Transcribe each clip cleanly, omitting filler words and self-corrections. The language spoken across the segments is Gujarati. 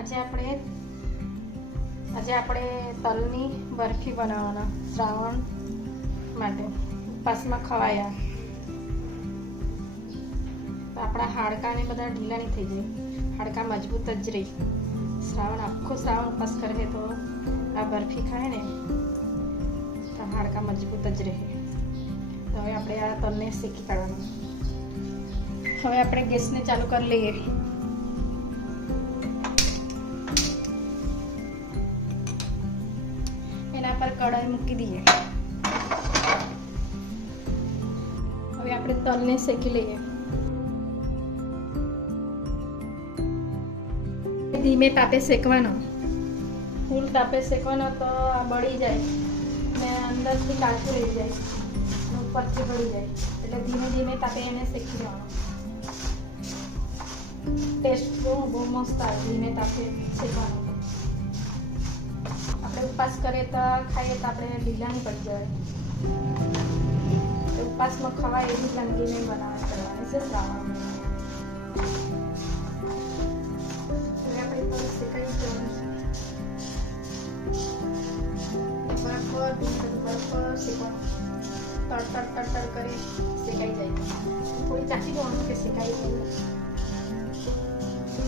આજે આપણે તલની બરફી બનાવવાના શ્રાવણ માટે ઉપવાસમાં ખવાયા. તો આપણા હાડકાને બધા ઢીલા નહીં થઈ જાય, હાડકા મજબૂત જ રહે. શ્રાવણ આખો શ્રાવણ ઉપવાસ કરે તો આ બરફી ખાય ને તો હાડકા મજબૂત જ રહે. તો હવે આપણે આ તલને શેકી કાઢવાનું. હવે આપણે ગેસને ચાલુ કરી લઈએ. એના પર કઢાઈ મૂકી દઈએ. હવે આપણે તલને શેકી લઈએ. ધીમે તાપે શેકવાનો, ફૂલ તાપે શેકવાનો તો આ બળી જાય ને અંદરથી કાચું રહી જાય અને ઉપરથી બળી જાય. એટલે ધીમે ધીમે તાપે એને શેકી લેવાનો. ટેસ્ટ બહુ મસ્ત આવે ધીમે તાપે શેકવાનો. આપણે ઉપવાસ કરીએ તો ખાઈએ તો આપણે ઢીલા નહીં પડી જાય. ઉપવાસમાં ખવાય એવી વાનગીને બનાવવા કરવાની છે શ્રાવણ. હવે આપણે તો શેકાઈ જવાનું છે. બરાબર શેકવાનું. તડ કરી શેકાઈ જાય. થોડી ચાખી દેવાનું કે શેકાઈ ગયું.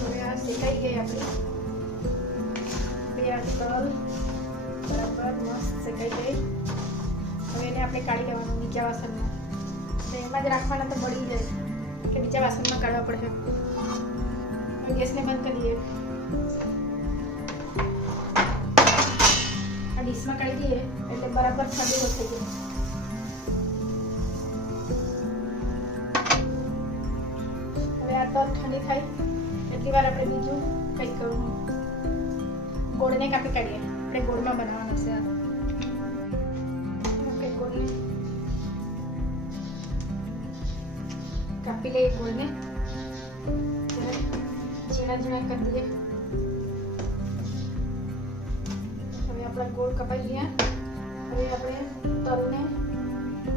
હવે આ શેકાઈ ગઈ આપણે તલ બરાબર મસ્ત શેકાઈ ગઈ. હવે એને આપણે કાઢી લેવાનું બીજા વાસણમાં. એમાં જ રાખવાના તો બળી જાય કે બીજા વાસણમાં કાઢવા પડશે. હવે ગેસને બંધ કરી દઈએ. આ ડીશમાં કાઢી દઈએ એટલે બરાબર ઠંડી થઈ ગઈ. હવે આ તલ ઠંડી થાય એટલી વાર આપણે બીજું કંઈક ગોળને કાપી કાઢીએ. આપણે ગોળમાં બનાવવાનું છે. આપણે ગોળને કાપી લઈએ. ગોળને ઝીણા ઝીણા કરી દઈએ. હવે આપણા ગોળ કપાઈ ગયા. હવે આપણે તલને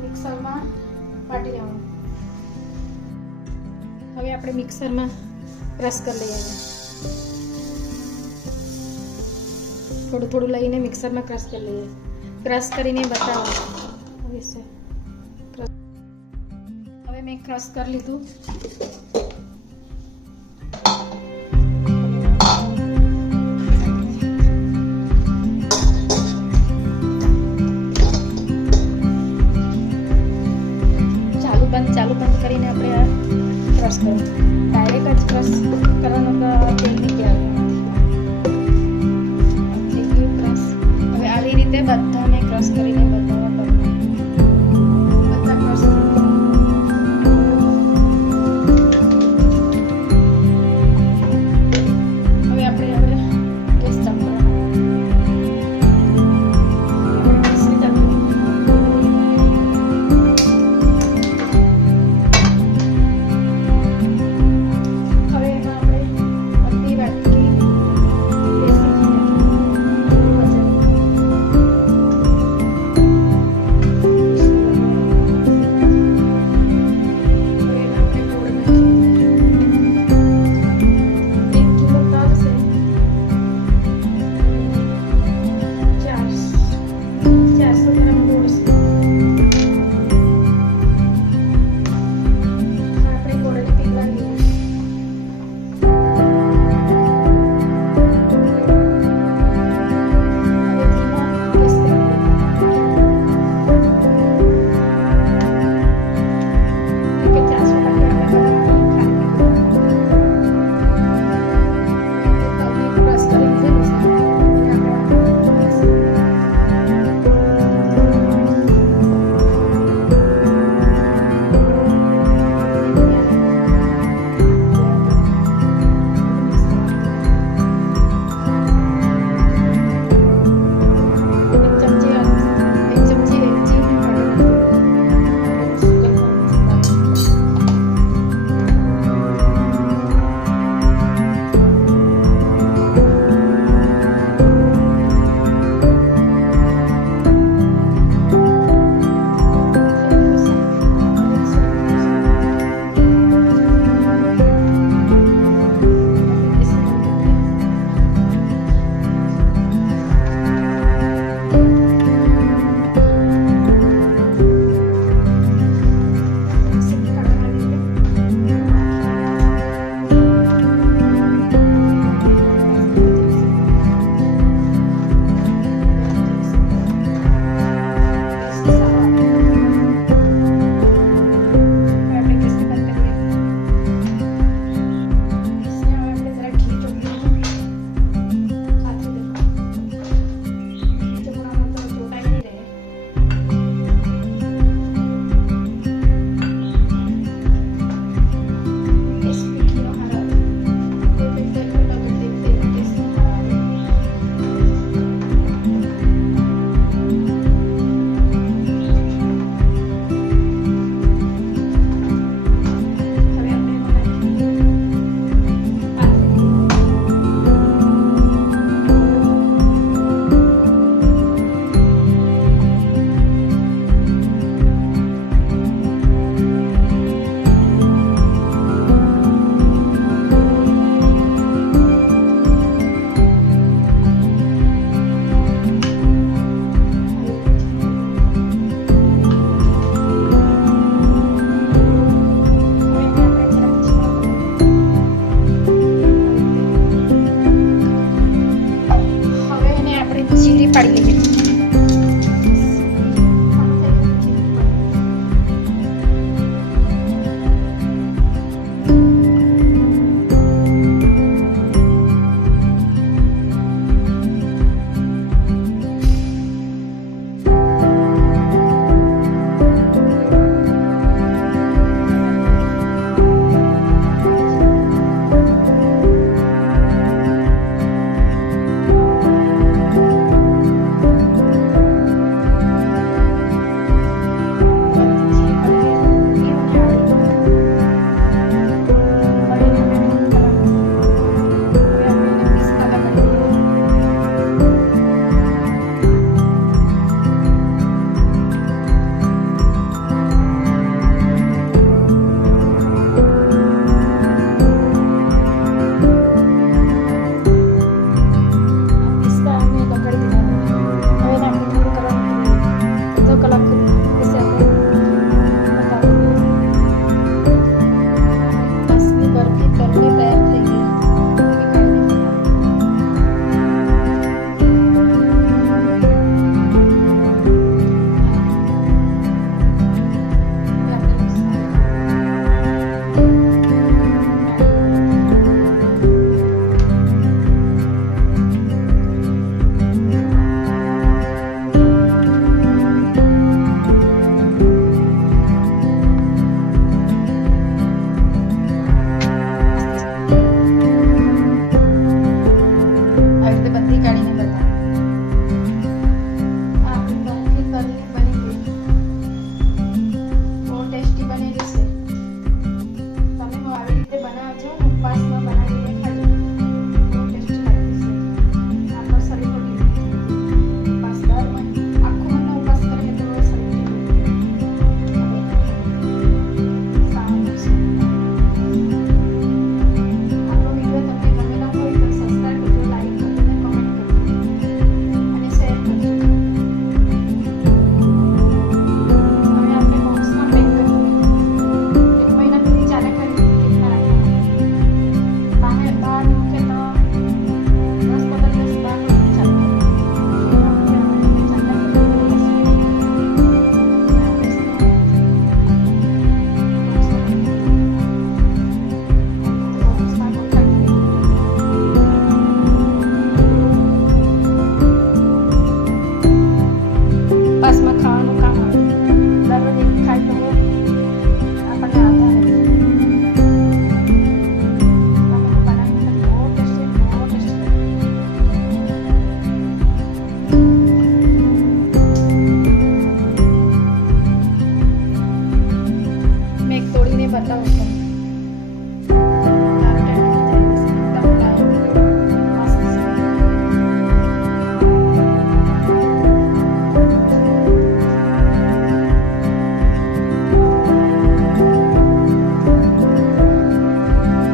મિક્સરમાં વાટી લેવાનું. હવે આપણે મિક્સરમાં ક્રશ કરી લઈએ. થોડું થોડું લઈને મિક્સરમાં ક્રશ કરી લઈએ. ક્રશ કરીને બતાવો. હવે મેં ક્રશ કરી લીધું. ચાલુ બંધ કરીને આપણે આ ક્રશ કરવું. ડાયરેક્ટ જ ક્રશ કરવાનું તો તેલ નહીં કહેવાય.